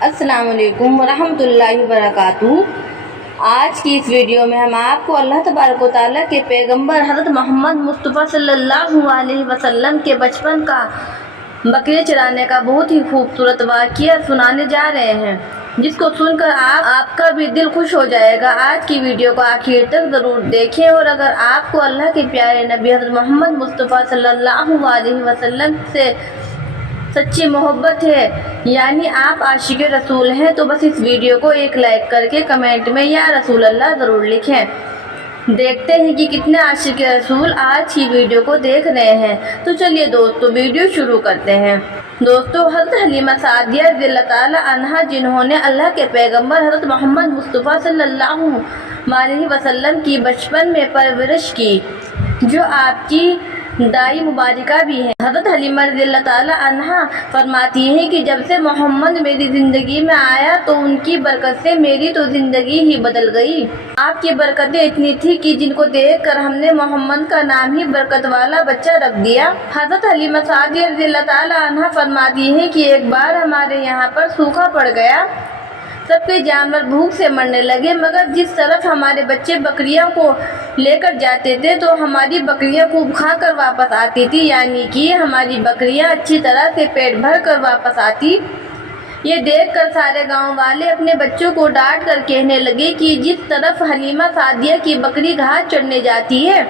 السلام علیکم ورحمۃ اللہ وبرکاتہ۔ آج کی اس ویڈیو میں ہم آپ کو اللہ تبارک و تعالیٰ کے پیغمبر حضرت محمد مصطفیٰ صلی اللہ علیہ وسلم کے بچپن کا بکریاں چرانے کا بہت ہی خوبصورت واقعہ سنانے جا رہے ہیں، جس کو سن کر آپ کا بھی دل خوش ہو جائے گا۔ آج کی ویڈیو کو آخر تک ضرور دیکھیں، اور اگر آپ کو اللہ کے پیارے نبی حضرت محمد مصطفیٰ صلی اللہ علیہ وسلم سے سچی محبت ہے، یعنی آپ عاشق رسول ہیں، تو بس اس ویڈیو کو ایک لائک کر کے کمنٹ میں یا رسول اللہ ضرور لکھیں۔ دیکھتے ہیں کہ کتنے عاشق رسول آج کی ویڈیو کو دیکھ رہے ہیں۔ تو چلیے دوستو ویڈیو شروع کرتے ہیں۔ دوستو، حضرت حلیمہ سعدیہ رضی اللہ تعالی عنہا، جنہوں نے اللہ کے پیغمبر حضرت محمد مصطفیٰ صلی اللہ علیہ وسلم کی بچپن میں پرورش کی، جو آپ کی دائی مبارکہ بھی ہیں۔ حضرت حلیمہ رضی اللہ تعالی عنہا فرماتی ہیں کہ جب سے محمد میری زندگی میں آیا تو ان کی برکت سے میری تو زندگی ہی بدل گئی۔ آپ کی برکتیں اتنی تھی کہ جن کو دیکھ کر ہم نے محمد کا نام ہی برکت والا بچہ رکھ دیا۔ حضرت حلیمہ سعدیہ رضی اللہ تعالی عنہا فرماتی ہیں کہ ایک بار ہمارے یہاں پر سوکھا پڑ گیا، سب کے جانور بھوک سے مرنے لگے، مگر جس طرف ہمارے بچے بکریوں کو لے کر جاتے تھے تو ہماری بکریاں خوب کھا کر واپس آتی تھی، یعنی کہ ہماری بکریاں اچھی طرح سے پیٹ بھر کر واپس آتی۔ یہ دیکھ کر سارے گاؤں والے اپنے بچوں کو ڈانٹ کر کہنے لگے کہ جس طرف حلیمہ سعدیہ کی بکری گھاس چرنے جاتی ہے،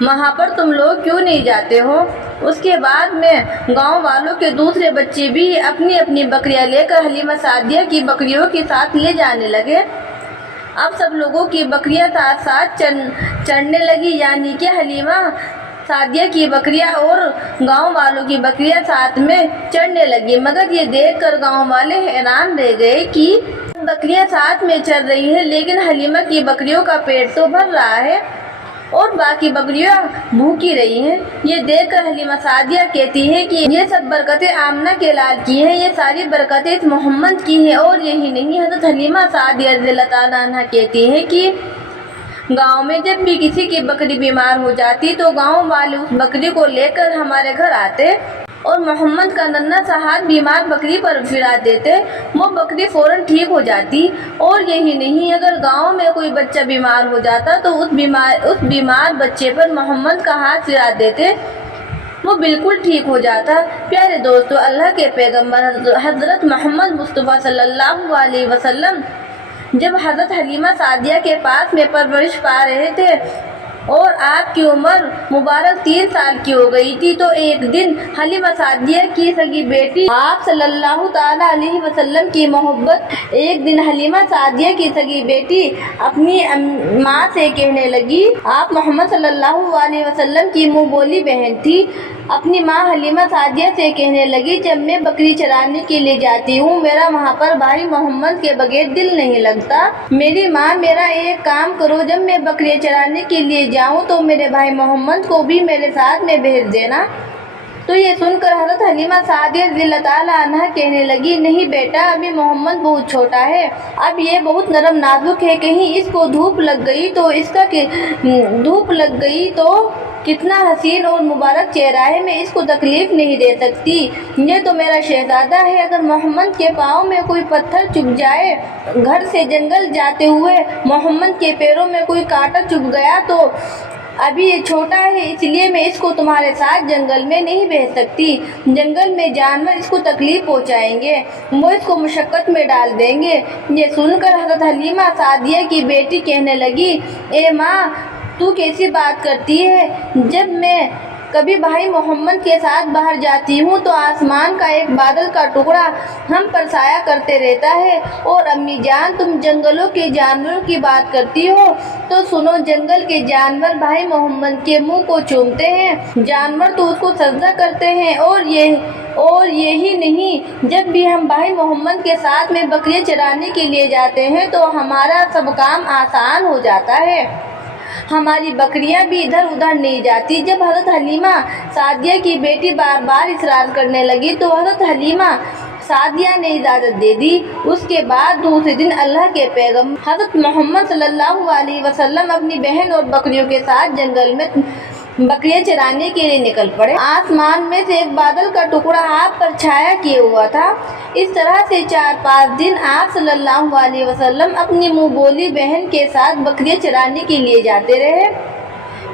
وہاں پر تم لوگ کیوں نہیں جاتے ہو؟ اس کے بعد میں گاؤں والوں کے دوسرے بچے بھی اپنی اپنی بکریاں لے کر حلیمہ سعدیہ کی بکریوں کے ساتھ لے جانے لگے۔ اب سب لوگوں کی بکریاں ساتھ ساتھ چرنے لگی، یعنی کہ حلیمہ سعدیہ کی بکریاں اور گاؤں والوں کی بکریاں ساتھ میں چرنے لگی، مگر یہ دیکھ کر گاؤں والے حیران رہ گئے کہ بکریاں ساتھ میں چر رہی ہیں، لیکن حلیمہ کی بکریوں کا پیٹ تو بھر رہا ہے اور باقی بکریاں بھوکی رہی ہیں۔ یہ دیکھ کر حلیمہ سعدیہ کہتی ہیں کہ یہ سب برکتیں آمنہ کے لال کی ہیں، یہ ساری برکتیں اس محمد کی ہیں۔ اور یہی نہیں، حضرت حلیمہ سعدیہ رضی اللہ تعالیٰ عنہ کہتی ہیں کہ گاؤں میں جب بھی کسی کی بکری بیمار ہو جاتی تو گاؤں والے اس بکری کو لے کر ہمارے گھر آتے اور محمد کا ننھا سا ہاتھ بیمار بکری پر پھرا دیتے، وہ بکری فوراً ٹھیک ہو جاتی۔ اور یہی نہیں، اگر گاؤں میں کوئی بچہ بیمار ہو جاتا تو اس بیمار بچے پر محمد کا ہاتھ پھرا دیتے، وہ بالکل ٹھیک ہو جاتا۔ پیارے دوستو، اللہ کے پیغمبر حضرت محمد مصطفیٰ صلی اللہ علیہ وسلم جب حضرت حلیمہ سعدیہ کے پاس میں پرورش پا رہے تھے اور آپ کی عمر مبارک 3 سال کی ہو گئی تھی، تو ایک دن حلیمہ سعدیہ کی سگی بیٹی آپ صلی اللہ تعالی علیہ وسلم کی محبت ایک دن حلیمہ سعدیہ کی سگی بیٹی اپنی ماں سے کہنے لگی۔ آپ محمد صلی اللہ علیہ وسلم کی منہ بولی بہن تھی، اپنی ماں حلیمہ سعدیہ سے کہنے لگی، جب میں بکری چرانے کے لیے جاتی ہوں میرا وہاں پر بھائی محمد کے بغیر دل نہیں لگتا۔ میری ماں، میرا ایک کام کرو، جب میں بکریاں چرانے کے لیے جاؤں تو میرے بھائی محمد کو بھی میرے ساتھ میں بھیج دینا۔ تو یہ سن کر حضرت حلیمہ سعدیہ رضی اللہ تعالی عنہا کہنے لگی، نہیں بیٹا، ابھی محمد بہت چھوٹا ہے، اب یہ بہت نرم نازک ہے، کہیں اس کو دھوپ لگ گئی تو کتنا حسین اور مبارک چہرہ ہے، میں اس کو تکلیف نہیں دے سکتی، یہ تو میرا شہزادہ ہے، اگر محمد کے پاؤں میں کوئی پتھر چبھ جائے، گھر سے جنگل جاتے ہوئے محمد کے پیروں میں کوئی کانٹا چبھ گیا تو ابھی یہ چھوٹا ہے، اس لیے میں اس کو تمہارے ساتھ جنگل میں نہیں بھیج سکتی، جنگل میں جانور اس کو تکلیف پہنچائیں گے، وہ اس کو مشقت میں ڈال دیں گے۔ یہ سن کر حضرت حلیمہ سعدیہ کی بیٹی کہنے لگی، اے ماں، تو کیسی بات کرتی ہے؟ جب میں کبھی بھائی محمد کے ساتھ باہر جاتی ہوں تو آسمان کا ایک بادل کا ٹکڑا ہم پر سایہ کرتے رہتا ہے، اور امی جان، تم جنگلوں کے جانوروں کی بات کرتی ہو تو سنو، جنگل کے جانور بھائی محمد کے منہ کو چومتے ہیں، جانور تو اس کو سجدہ کرتے ہیں، اور یہی نہیں، جب بھی ہم بھائی محمد کے ساتھ میں بکریاں چرانے کے لیے جاتے ہیں تو ہمارا سب کام آسان ہو جاتا ہے، ہماری بکریاں بھی ادھر ادھر نہیں جاتی۔ جب حضرت حلیمہ سعدیہ کی بیٹی بار بار اصرار کرنے لگی تو حضرت حلیمہ سعدیہ نے اجازت دے دی۔ اس کے بعد دوسرے دن اللہ کے پیغمبر حضرت محمد صلی اللہ علیہ وسلم اپنی بہن اور بکریوں کے ساتھ جنگل میں बकरियां चराने के लिए निकल पड़े। आसमान में से एक बादल का टुकड़ा आप पर छाया किए हुआ था। इस तरह से 4-5 दिन आप सल्लल्लाहु अलैहि वसल्लम अपनी मुंह बोली बहन के साथ बकरियां चराने के लिए जाते रहे।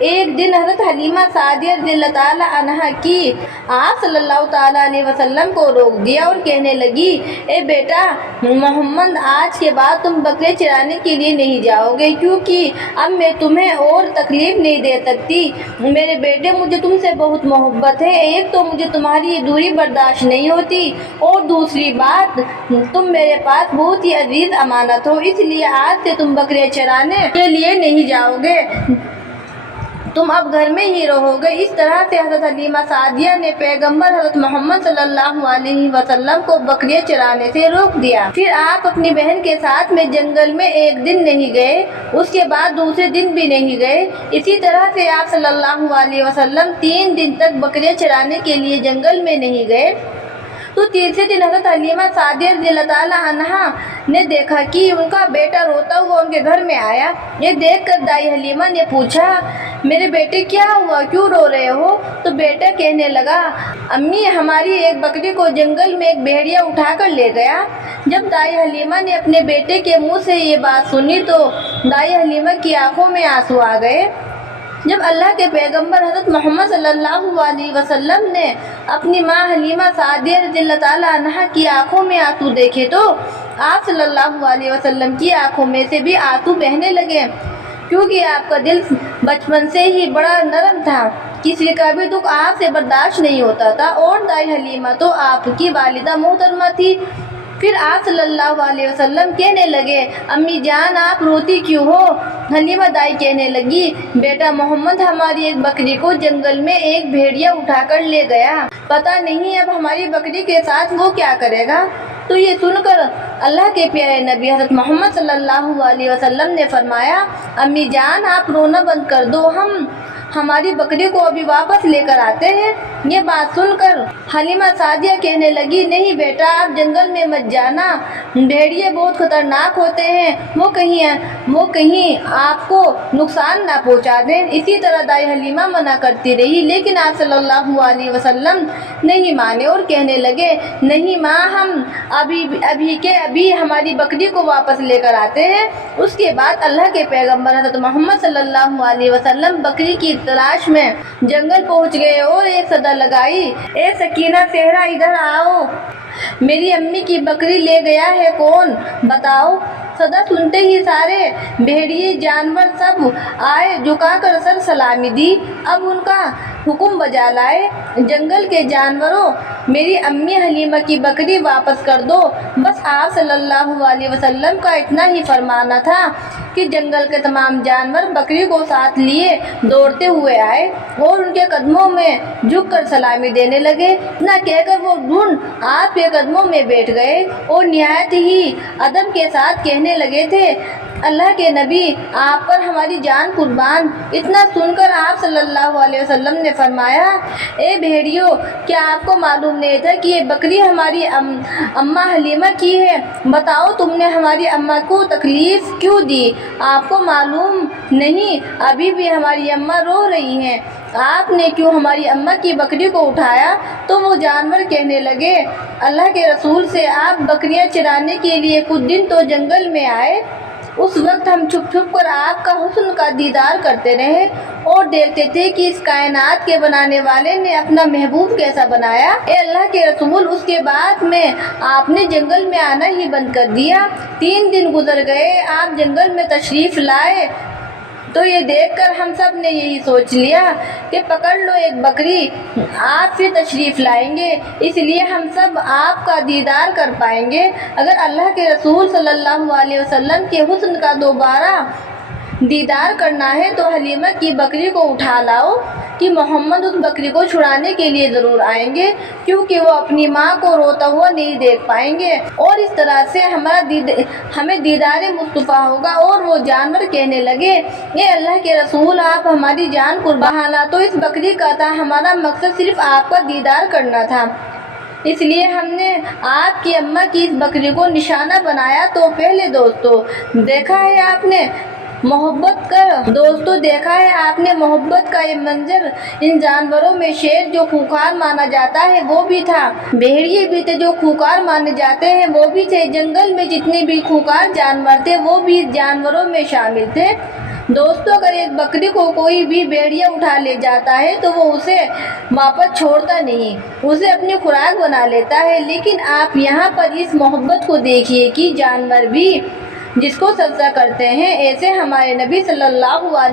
एक दिन हज़रत हलीमा सादिया रज़ियल्लाहु ताला अन्हा की आप सल्लल्लाहु ताला अलैहि वसल्लम को रोक दिया और कहने लगी, ए बेटा मोहम्मद, आज के बाद तुम बकरे चराने के लिए नहीं जाओगे, क्योंकि अब मैं तुम्हें और तकलीफ नहीं दे सकती। मेरे बेटे, मुझे तुमसे बहुत मोहब्बत है। एक तो मुझे तुम्हारी ये दूरी बर्दाश्त नहीं होती, और दूसरी बात, तुम मेरे पास बहुत ही अजीज अमानत हो, इसलिए आज से तुम बकरे चराने के लिए नहीं जाओगे, तुम अब घर में ही रहोगे। इस तरह से हज़रत हलीमा सादिया ने पैगंबर हज़रत मोहम्मद सल्लल्लाहु अलैहि वसल्लम को बकरियां चराने से रोक दिया। फिर आप अपनी बहन के साथ में जंगल में एक दिन नहीं गए, उसके बाद दूसरे दिन भी नहीं गए। इसी तरह से आप सल्लल्लाहु अलैहि वसल्लम 3 दिन तक बकरियां चराने के लिए जंगल में नहीं गए। तो तीसरे दिन हज़रत हलीमा सादिया रज़ियल्लाहु ताला अन्हा ने देखा कि उनका बेटा रोता हुआ उनके घर में आया। ये देखकर दाई हलीमा ने पूछा, मेरे बेटे क्या हुआ, क्यों रो रहे हो? तो बेटा कहने लगा, अम्मी, हमारी एक बकरी को जंगल में एक भेड़िया उठाकर ले गया। जब दाई हलीमा ने अपने बेटे के मुंह से ये बात सुनी तो दाई हलीमा की आंखों में आंसू आ गए। जब अल्लाह के पैगंबर हज़रत मोहम्मद सल्लल्लाहु अलैहि वसल्लम ने अपनी माँ हलीमा सादिया रज़ियल्लाहु ताला अन्हा की आंखों में आंसू देखे तो आप सल्लल्लाहु अलैहि वसल्लम की आंखों में से भी आंसू बहने लगे, क्योंकि आपका दिल बचपन से ही बड़ा नरम था, किसी का भी दुख आपसे बर्दाश्त नहीं होता था। और दाई हलीमा तो आपकी वालिदा मोहतरमा थी। फिर आप सल्लल्लाहु अलैहि वसल्लम कहने लगे, अम्मी जान, आप रोती क्यों हो? हलीमा दाई कहने लगी, बेटा मोहम्मद, हमारी एक बकरी को जंगल में एक भेड़िया उठाकर ले गया, पता नहीं अब हमारी बकरी के साथ वो क्या करेगा। तो ये सुनकर अल्लाह के प्यारे नबी हज़रत मोहम्मद सल्लल्लाहु अलैहि वसल्लम ने फरमाया, अम्मी जान, आप रोना बंद कर दो, हम हमारी बकरी को अभी वापस लेकर आते हैं। ये बात सुनकर हलीमा सादिया कहने लगी, नहीं बेटा, आप जंगल में मत जाना, भेड़िए बहुत खतरनाक होते हैं, वो कहीं आपको नुकसान ना पहुंचा दें। इसी तरह दाई हलीमा मना करती रही, लेकिन आप सल्लल्लाहु अलैहि वसल्लम नहीं माने और कहने लगे, नहीं माँ, हम अभी हमारी बकरी को वापस लेकर आते हैं। उसके बाद अल्लाह के पैगंबर हज़रत मोहम्मद सल्लल्लाहु अलैहि वसल्लम बकरी की तलाश में जंगल पहुंच गए और एक सदा लगाई, ए सकीना, सेहरा, इधर आओ, मेरी अम्मी की बकरी ले गया है कौन, बताओ। सदा सुनते ही सारे भेड़िए जानवर सब आए, झुकाकर सर सलामी दी। अब उनका हुक्म बजा लाए, जंगल के जानवरों, मेरी अम्मी हलीमा की बकरी वापस कर दो। बस आप सल्लल्लाहु अलैहि वसल्लम का इतना ही फरमाना था कि जंगल के तमाम जानवर बकरी को साथ लिए दौड़ते हुए आए और उनके कदमों में झुककर सलामी देने लगे। इतना कहकर वो ढूंढ आपके कदमों में बैठ गए और निहायत ही अदब के साथ कहने लगे थे, अल्लाह के नबी, आप पर हमारी जान कुर्बान। इतना सुनकर आप सल्लल्लाहु अलैहि वसल्लम ने फरमाया, ए भेड़ियों, क्या आपको मालूम नहीं था कि ये बकरी हमारी अम्मा हलीमा की है? बताओ, तुमने हमारी अम्मा को तकलीफ क्यों दी? आपको मालूम नहीं, अभी भी हमारी अम्मा रो रही हैं, आपने क्यों हमारी अम्मा की बकरी को उठाया? तो वो जानवर कहने लगे, अल्लाह के रसूल से आप बकरियां चराने के लिए कुछ दिन तो जंगल में आए, उस वक्त हम छुप छुप कर आपका हुस्न का दीदार करते रहे और देखते थे कि इस कायनात के बनाने वाले ने अपना महबूब कैसा बनाया। ए अल्लाह के रसूल, उसके बाद में आपने जंगल में आना ही बंद कर दिया। 3 दिन गुजर गए, आप जंगल में तशरीफ लाए तो ये देखकर हम सब ने यही सोच लिया कि पकड़ लो एक बकरी, आप फिर तशरीफ़ लाएंगे, इसलिए हम सब आपका दीदार कर पाएंगे। अगर अल्लाह के रसूल सल्लल्लाहु अलैहि वसल्लम के हुस्न का दोबारा दीदार करना है तो हलीमा की बकरी को उठा लाओ कि मोहम्मद उस बकरी को छुड़ाने के लिए ज़रूर आएंगे, क्योंकि वो अपनी माँ को रोता हुआ नहीं देख पाएंगे और इस तरह से हमें दीदार मुस्तफ़ा होगा। और वो जानवर कहने लगे, ये अल्लाह के रसूल, आप हमारी जान कुर्बान, तो इस बकरी का था, हमारा मकसद सिर्फ आपका दीदार करना था, इसलिए हमने आपकी अम्मा की इस बकरी को निशाना बनाया। तो पहले दोस्तों, देखा है आपने मोहब्बत कर। दोस्तों, देखा है आपने मोहब्बत का ये मंजर। इन जानवरों में शेर जो खूंखार माना जाता है वो भी था, भेड़िए भी थे जो खूंखार माने जाते हैं वो भी थे, जंगल में जितने भी खूंखार जानवर थे वो भी जानवरों में शामिल थे। दोस्तों, अगर एक बकरी को कोई भी भेड़िया उठा ले जाता है तो वो उसे वापस छोड़ता नहीं, उसे अपनी खुराक बना लेता है। लेकिन आप यहाँ पर इस मोहब्बत को देखिए कि जानवर भी जिसको सजदा करते हैं, ऐसे हमारे नबी सल्लल्लाहु अलैहि